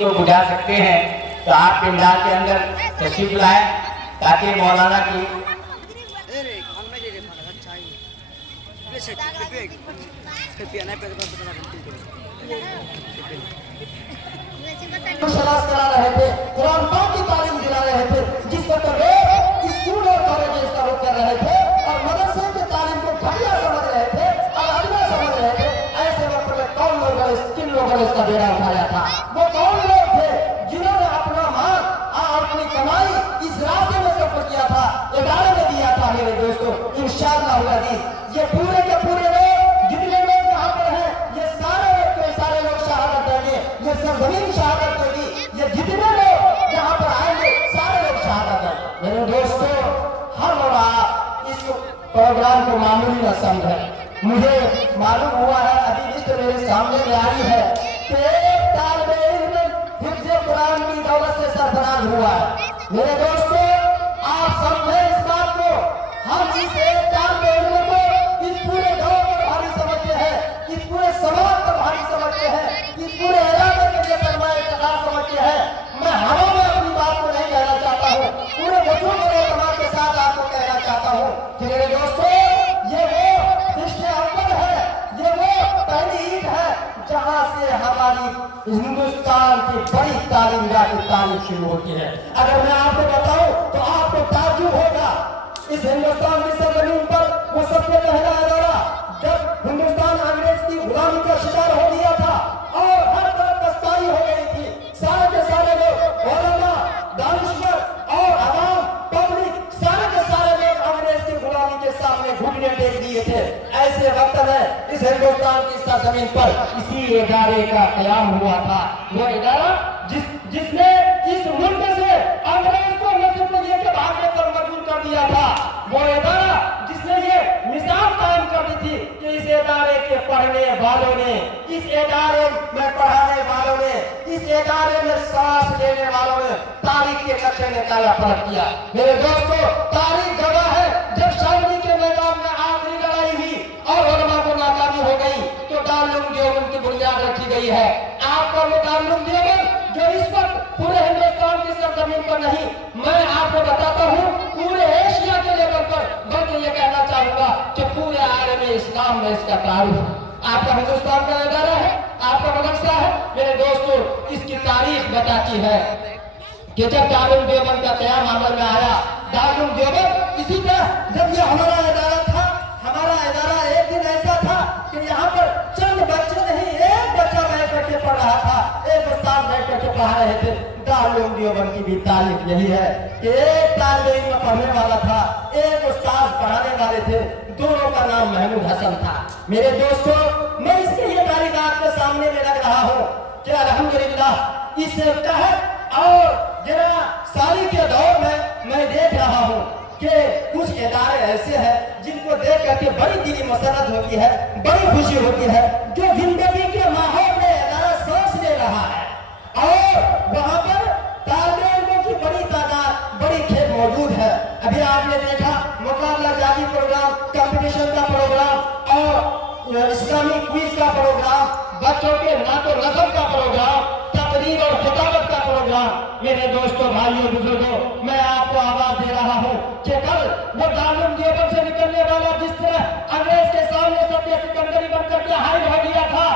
को बुझा सकते हैं तो आप पिंडाल के अंदर तशरीफ लाए ताकि मौलाना की शराब करा रहे थे, कुरान पाक की तालीम दिला रहे थे, जिस वक्त लोग स्कूल और कॉलेज का रुख कर रहे थे और मदरसे की तालीम को घटिया समझ रहे थे और अधूरा समझ रहे थे। ऐसे वक्त में कौन लोगों ने किन लोगों ने इसका बेड़ा उठाया था? वो कौन लोग थे जिन्होंने अपना माल और अपनी कमाई इस रास्ते में सर्फ किया था, इदारे में दिया था? मेरे दोस्तों, इंशाअल्लाह अजीज ये पूरे के पूरे लोग जितने लोग यहाँ पर हैं ये सारे लोग शहादत देंगे, ये सरजमीन शहादत देगी, ये जितने लोग यहाँ पर आएंगे सारे लोग शहादत देंगे। मेरे दोस्तों, हर मौला इस प्रोग्राम को मामूली न समझे। मुझे मालूम हुआ है, अभी लिस्ट मेरे सामने में आई है कि एक तालिबे इल्म हिफ्ज़ कुरान की दौलत से सरफराज हुआ है। मेरे दोस्तों, आप समझे इस बात को, हम इस एक तालिबे इल्म को इस पूरे गांव पर भारी समझते हैं, इस पूरे समाज पर भारी समझते हैं, इस पूरे इलाके के लिए सरमाए इख्तियार समझते हैं। मैं हवा में अपनी बात को नहीं कहना चाहता हूँ, पूरे वजूद और एतमाद के साथ आपको कहना चाहता हूँ कि मेरे दोस्तों, ये वो रिश्ते अव्वल है, ये वो पहली ईद है जहाँ से हमारी हिंदुस्तान की बड़ी तालीम की तारीफ शुरू होती है। अगर मैं आपको बताऊं तो आपको ताज्जुब होगा, इस हिंदुस्तान की सरजमीन पर वो सबसे पहला इदारा जब हिंदुस्तान अंग्रेज की गुलामी का शिकार हो गया था और हर तरफ कस्ताई हो गई थी, सारे के सारे लोग उलमा, दानिशवर और अवाम पब्लिक सारे के सारे लोग अंग्रेज की गुलामी के सामने घुटने टेक दिए थे। ऐसे वक्त में इस हिंदुस्तान की सरजमीन पर इसी इदारे का कयाम हुआ था। वो इदारा जिसने इस मुल्क से अंग्रेज को नस्ल में लेकर भागने पर मजबूर कर दिया था, वो इदारा जिसने ये मिसाल कायम कर दी थी कि इस इदारे के पढ़ने वालों ने, इस इदारे में पढ़ाने वालों ने, इस इदारे में सांस लेने वालों ने तारीख के नक्शे ने काया पलट किया। मेरे दोस्तों, तारीख गवाह है, जब शामली के मैदान में आखिरी लड़ाई हुई और उलमा को नाकामी हो गई तो दारुल देवबंद की बुनियाद रखी गई है। आपका वो दारुल देवबंद जो इस वक्त पूरे हिंदुस्तान की सरजमीन पर नहीं, मैं आपको बताता हूँ पूरे एशिया के लेवल पर, बल्कि ये कहना चाहूंगा कि पूरे आलम इस्लाम में इसका तारुफ आपका हिंदुस्तान का इदारा है, आपका मदरसा है। मेरे दोस्तों, इसकी तारीख बताती है कि जब दारुल देवबंद का क़याम अमल में आया, दारुल देवबंद इसी तरह जब ये हमारा इदारा था, हमारा इदारा एक दिन ऐसा था कि यहाँ पर चंद बच्चे नहीं, एक बच्चा बैठ करके पढ़ रहा था, एक उस्ताद बैठ करके पढ़ा रहे थे। दारुल देवबंद की भी तारीफ यही है कि एक तालिबे इल्म पढ़ने वाला था, एक उस्ताद पढ़ाने वाले थे, दोनों का नाम महमूद हसन था। मेरे दोस्तों, मैं इसलिए ये तारीख आपके सामने में रख रहा हूँ कि अल्हम्दुलिल्लाह इस कहत और जरा सारी के दौर में मैं देख रहा हूँ कि कुछ इदारे ऐसे हैं जिनको देख करके बड़ी दिली मसरत होती है, बड़ी खुशी होती है, जो जिंदगी के माहौल में इदारा सांस ले रहा है और वहाँ पर तालिबे इल्मों की बड़ी तादाद, बड़ी खेप मौजूद है। अभी आपने देखा मुकाबला जाती प्रोग्राम, कंपटीशन का प्रोग्राम और इस्लामी क्विज का प्रोग्राम, बच्चों के नातो नज़म का प्रोग्राम, तकरीर और खिताबत का प्रोग्राम। मेरे दोस्तों, भाइयों, बुजुर्गों, मैं आपको आवाज दे रहा हूँ कि कल वो दारुल देवबंद से निकलने वाला जिस तरह अंग्रेज के सामने सत्य सिकंदरी बनकर के हाइड हो गया था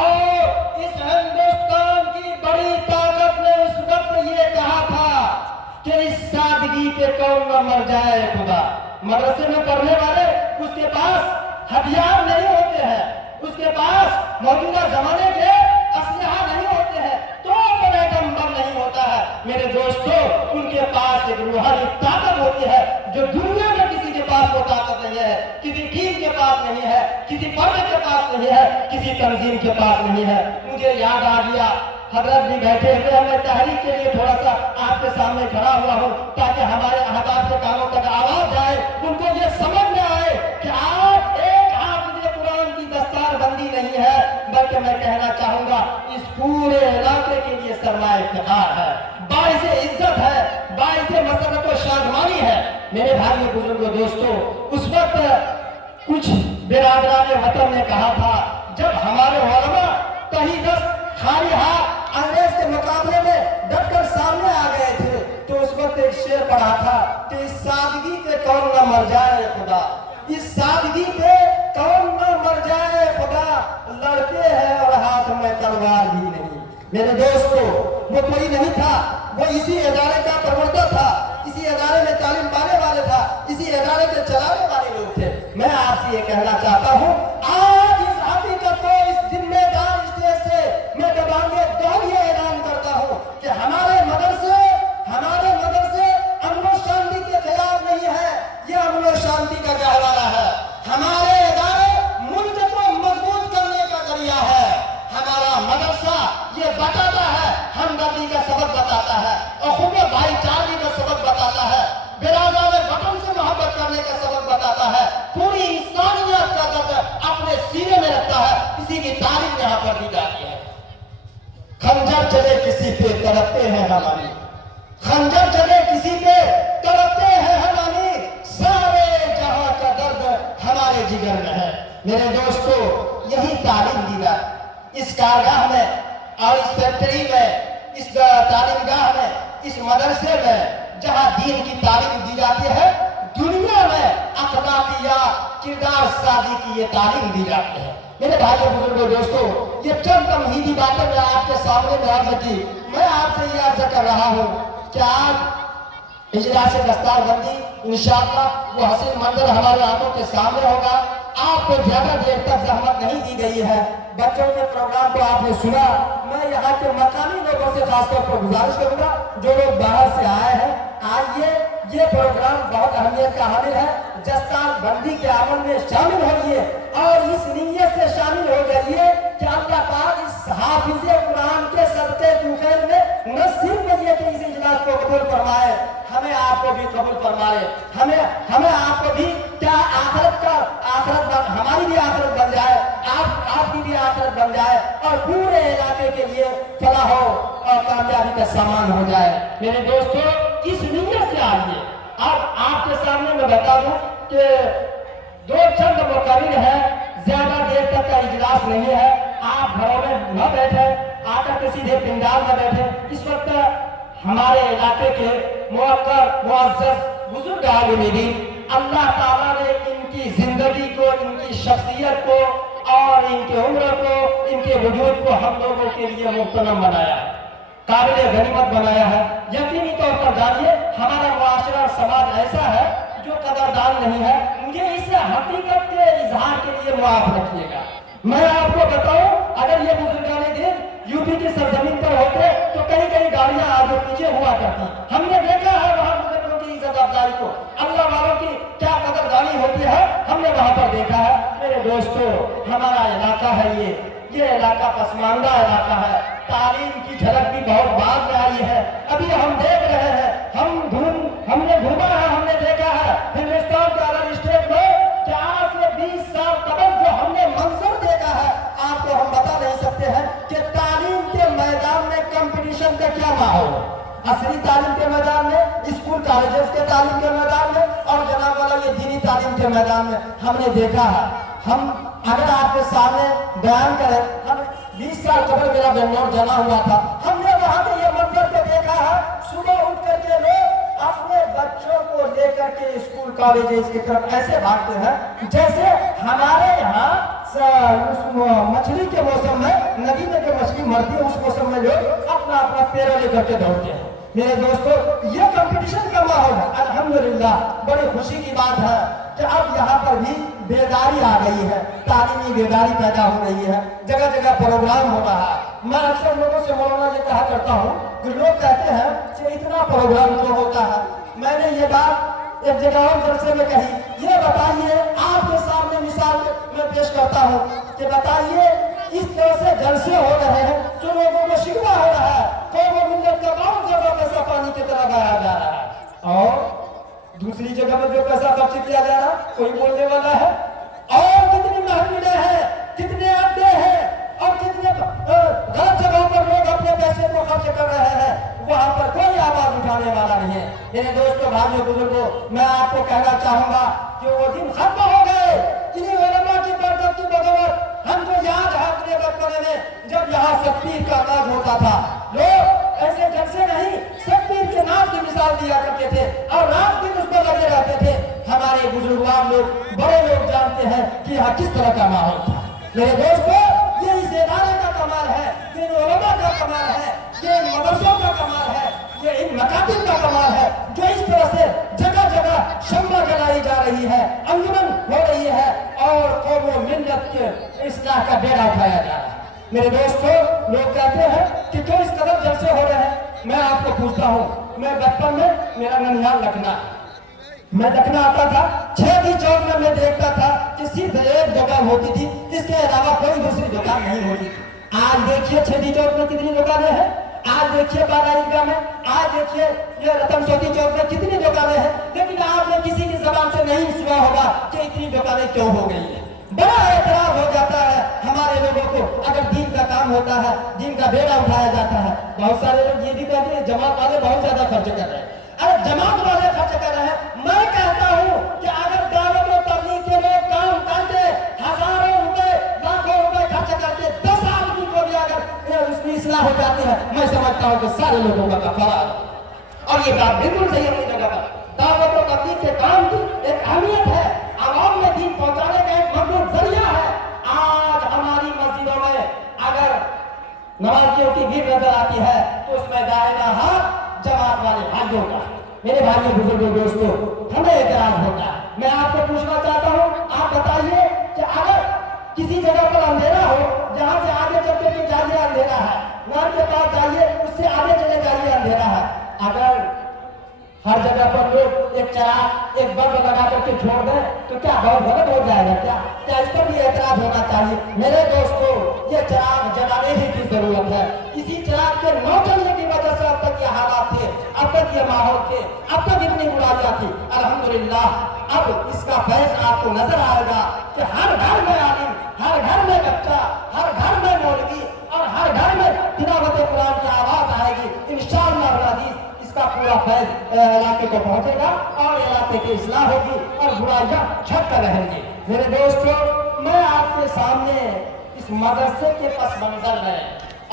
और इस हिंदुस्तान की बड़ी ताकत ने उस वक्त ये कहा था कि इस सादगी पे कौन न मर जाए खुदा। मदरसे में पढ़ने वाले उसके पास हथियार नहीं होते हैं, उसके पास मौजूदा जमाने के असलहा नहीं होते हैं, तो बड़े नंबर नहीं होता है। मेरे दोस्तों, उनके पास एक रूहानी ताकत होती है जो दुनिया में किसी के पास वो ताकत नहीं है, किसी टीम के पास नहीं है, किसी पर्दे के पास नहीं है, किसी तंजीम के पास नहीं है। मुझे याद आ गया, हजरत भी बैठे हुए हैं, मैं तहरीक के लिए थोड़ा सा आपके सामने खड़ा हुआ हूँ ताकि हमारे अहबाब के कानों तक आवाज जाए, उनको ये समझ में आए कि आज एक हाफिज़े कुरान की दस्तारबंदी नहीं है, बल्कि मैं कहना चाहूंगा इस पूरे इलाके के लिए सरमाए इफ्तिखार है, बाइसे इज्जत है, बाइसे मसरत और शादमानी है। मेरे भाइयों, बुजुर्गों, दोस्तों, उस वक्त कुछ बिरादरान वतन ने कहा था, जब हमारे उलमा कहीं दस खाली हाथ अंग्रेज के मुकाबले पढ़ा था कि इस सादगी पे कौन न मर जाए खुदा, इस सादगी पे कौन न मर जाए खुदा, लड़के हैं और हाथ में तलवार भी नहीं। मेरे दोस्तों, वो कोई नहीं था, वो इसी इदारे का प्रवर्तक था, इसी इदारे में तालीम पाने वाले था, इसी इदारे के चलाने वाले लोग थे। मैं आपसे ये कहना चाहता हूँ, आज इस हकीकत को इस जिम्मेदार स्टेज से मैं दबांगे तो ये ऐलान करता हूँ कि हमारे मदरसे अमन और शांति के खिलाफ नहीं है, ये अमन और शांति का गहवाला है। हमारे इदारे मुल्क को मजबूत करने का जरिया है। हमारा मदरसा ये बताता है, हमदर्दी का सबक बताता है, अखुवे भाईचारे का सबक बताता है, बिरादर वतन से मोहब्बत करने का सबक बताता है, पूरी इंसानियत का दर्द अपने सीने में रखता है। इसी की तारीफ यहाँ पर दी जाती है। खंजर चले किसी पे तड़पते हैं हमारी, खंजर चले किसी पे तड़पते हैं हमारी, सारे जहां का दर्द हमारे जिगर में है। मेरे दोस्तों, यही तालीम दी जाए इस कारगाह में और इस फैक्ट्री में, इस तालीमगाह में, इस मदरसे में जहां दीन की तालीम दी जाती है, दुनिया में अखलाकिया किरदार साजी की ये तालीम दी जाती है। मेरे भाइयों बुजुर्गों दोस्तों, ये चंद तमहीदी बातें मैं आपके सामने बयान की। मैं आपसे ये अर्ज कर रहा हूँ कि आज इजलास दस्तारबंदी इंशाअल्लाह वो हसीन मंजर हमारे आंखों के सामने होगा। आपको ज्यादा देर तक जहमत नहीं दी गई है। बच्चों के प्रोग्राम को आपने सुना। मैं यहाँ के मकामी लोगों से खासतौर पर गुजारिश करूंगा, जो लोग बाहर से आए हैं, आइए, ये प्रोग्राम बहुत अहमियत का हामिल है। दस्तारबंदी के अमल में शामिल होइए और इस नीयत से शामिल हो जाइए कि अल्लाह पाक इस हाफिज़े कुरान के सदक़े दुखैर में न सिर्फ ये कि इस इजलास को कबूल फरमाए, हमें आपको भी कबूल फरमाए, हमें आपको भी क्या आखिरत हमारी भी आखिरत बन जाए, आपकी भी आखिरत बन जाए और पूरे इलाके के लिए फलाह और कामयाबी का सामान हो जाए। मेरे दोस्तों, इस नीयत से आइए। अब आपके सामने मैं बता दूं कि दो चंद मुकर्रिर हैं, ज्यादा देर तक का इजलास नहीं है। आप घरों में न बैठे, आकर के सीधे पिंडाल में बैठे। इस वक्त हमारे इलाके के मुअक्कर मुअज़्ज़ज़ बुजुर्ग आलिमीन, अल्लाह ताला ने इनकी जिंदगी को, इनकी शख्सियत को और इनके उम्र को, इनके वजूद को हम लोगों के लिए मुग़्तनम बनाया, काबिल गनीमत बनाया है। यकीनी तौर पर जानिए, हमारा मुआशरा और समाज ऐसा है जो कदरदान नहीं है। मुझे इस हकीकत के इजहार के लिए माफ रखिएगा। मैं आपको बताऊं, अगर ये बुजुर्गाने दिन यूपी की सरजमीन पर होते तो कहीं कहीं गाड़ियां आगे पीछे हुआ करती। हमने देखा है वहां बुजुर्गों की इज्जत अफजाई को, अल्लाह वालों की क्या कदरदानी होती है, हमने वहां पर देखा है। मेरे दोस्तों, हमारा इलाका है ये इलाका पसमानदा इलाका है। तालीम की झलक भी बहुत बाद में आई है। अभी हम देख रहे हैं, हमने घूमा है, हमने देखा है हिंदुस्तान के अलग स्टेट में कि आज से 20 साल कबल जो हमने मंजर देखा है, आपको हम बता नहीं सकते हैं कि तालीम के मैदान में कंपटीशन का क्या माहौल है। असली तालीम के मैदान में, स्कूल कॉलेजेस के तालीम के मैदान में और जनाब वाला ये दीनी तालीम के मैदान में हमने देखा है। हम अगर आपके सामने बयान करें, हम 20 साल कबल मेरा बेंगलोर जाना हुआ था, हमने वहां पे ये मंजर को देखा है। सुबह उठ करके लोग अपने बच्चों को लेकर के स्कूल कॉलेजेस की तरफ ऐसे भागते हैं जैसे हमारे यहाँ मछली के मौसम में, नदी में जो मछली मरती है उस मौसम में लोग अपना अपना पैरा लेकर के दौड़ते हैं। मेरे दोस्तों, ये कंपटीशन का माहौल है। अल्हम्दुलिल्लाह, बड़ी खुशी की बात है कि अब यहाँ पर भी बेदारी आ गई है, तालीमी बेदारी पैदा हो रही है, जगह जगह प्रोग्राम हो रहा है। मैं अक्सर लोगों से मौलाना ये कहा करता हूँ कि लोग कहते हैं कि इतना प्रोग्राम क्यों होता है। मैंने ये बात एक जगह और जलसे में कही। ये बताइए, आपके सामने मिसाल मैं पेश करता हूँ कि बताइए, इस तरह से जलसे हो रहे हैं जो लोगों को शिकवा हो रहा है, कौम मिलत का बहुत ज्यादा पैसा पानी की तरह बहाया जा रहा है और दूसरी जगह में जो पैसा खर्च किया जा रहा है कोई बोलने वाला है। और कितनी महफिलें हैं, कितने अड्डे हैं और कितने गलत जगहों पर लोग अपने पैसे को खर्च कर रहे हैं, वहां पर कोई आवाज उठाने वाला नहीं है। मेरे दोस्तों, भाइयों, बुजुर्गों, मैं आपको कहना चाहूंगा कि वो दिन खत्म हो गए। इन्हीं उलमा की बरकत की बदौलत हमको याद है अपने बचपने में जब यहाँ शक्ति का नाच होता था, लोग ऐसे जलसे नहीं, शक्ति के नाच की मिसाल दिया करते थे। बुजुर्गवार लोग, बड़े लोग जानते हैं कि यहाँ किस तरह का माहौल था। मेरे दोस्तों, ये इस इदारे का कमाल है, ये इन उलमा का कमाल है, ये इन मदरसों का कमाल है, ये इन मकातिब का कमाल है, जो इस तरह से जगह जगह शम्मा जलाई जा रही है, अंजुमन हो रही है और कौम व मिल्लत के इस्लाह का बेड़ा उठाया जा रहा है। मेरे दोस्तों, लोग कहते हैं कि क्यों इस कदर जलसे हो रहे हैं। मैं आपको पूछता हूँ, मैं बचपन में, मेरा ननिहाल लखना, मैं लखना आता था, 6 चौक में मैं देखता था कि सिर्फ एक दुकान होती थी, इसके अलावा कोई दूसरी दुकान नहीं होती थी। आज देखिए 6 चौक में कितनी दुकानें हैं, आज देखिए बाला ईदगाह में, आज देखिए ये रतन सोती चौक में कितनी दुकानें हैं, लेकिन आपने किसी की जबान से नहीं सुना होगा कि इतनी दुकानें क्यों हो गई है। बड़ा एतराज हो जाता है हमारे लोगों को, अगर दीन का काम होता है, दीन का बेड़ा उठाया जाता है। बहुत सारे लोग ये भी कहते हैं जमात वाले बहुत ज्यादा खर्च कर रहे हैं। अरे जमात वाले खर्च कर रहे हैं, मैं कहता हूँ कि अगर दावत और तबलीग के लोग काम करते, हजारों रुपए, लाखों रुपए खर्च करते, 10 आदमी को भी अगर उसकी इस्लाह हो जाती है, मैं समझता हूँ कि सारे लोगों का कफारा। और ये बात बिल्कुल सही अपनी जगह पर, दावत और तबलीग के काम की एक अहमियत है, आवाम में दीन पहुंचाने का एक मजबूत जरिया है। आज हमारी मस्जिदों में अगर नमाजियों की भीड़ नजर आती है तो उसमें दायरा हाथ जमात वाले भाइयों का। मेरे भाइयों बुजुर्गों दोस्तों, हमें एतराज होता है। मैं आपको पूछना चाहता हूँ, आप बताइए कि अगर किसी जगह पर अंधेरा हो, जहाँ से आगे चलते हुए जाइए अंधेरा है, नहर के पास जाइए उससे आगे चले जाइए अंधेरा है, अगर हर जगह पर लोग एक चराग, एक बल्ब लगा करके छोड़ दें तो क्या बहुत गलत हो जाएगा? क्या इस पर भी एतराज होना चाहिए? मेरे दोस्तों, ये चराग जलाने ही की जरूरत है। इसी चराग के न चलने की वजह से अब तक ये हालात थे, अब तक ये माहौल थे, अब तक इतनी बुराइयां थी। अल्हम्दुलिल्लाह अब इसका फैज आपको नजर आएगा कि हर घर में आलिम, हर घर में बच्चा, हर घर में मौलवी और हर घर में तिलावत कुरान की आवाज आएगी। इंशाअल्लाह अज़ीज़ इसका पूरा फैज इलाके को पहुंचेगा और इलाके की इस्लाह होगी और बुराइयां छट कर रहेंगी। मेरे दोस्तों, मैं आपके सामने इस मदरसे के पस मंजर में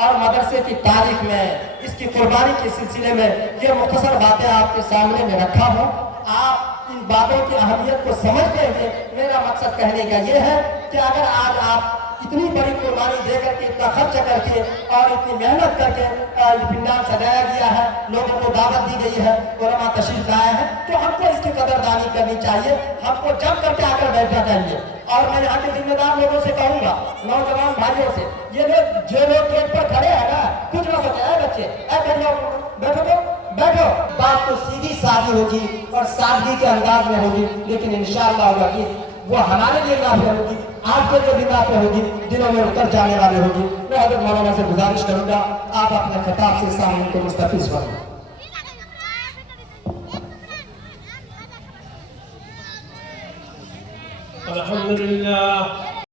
और मदरसे की तारीख में, इसकी कुर्बानी के सिलसिले में ये मुख्तसर बातें आपके सामने में रखा हूँ। आप इन बातों की अहमियत को समझते हुए, मेरा मकसद कहने का ये है कि अगर आज आप इतनी बड़ी कुर्बानी दे करके, इतना खर्च करके और इतनी मेहनत करके पिंडाल सजाया गया है, लोगों को दावत दी गई है, उलमा तशरीफ लाए हैं, तो हमको इसकी कदरदानी करनी चाहिए, हमको जम करके आकर बैठना चाहिए। और मैं यहाँ के जिम्मेदार लोगों से कहूँगा, नौजवान भाइयों से, ये लोग जो लोग गेट पर खड़े हैं ना, कुछ ना सोचे, बच्चे बैठो तो बैठो। बात तो सीधी सादी होगी और सादगी के अंदाज में होगी, लेकिन इंशाअल्लाह वो हमारे लिए नाफे होगी, आपके लिए भी नाफे होगी, दिनों में उतर जाने वाले होगी। मैं हज़रत मौलाना से गुजारिश करूंगा, आप अपने खिताब से सामने को मुस्तफिज बनें। अल्हम्दुलिल्लाह।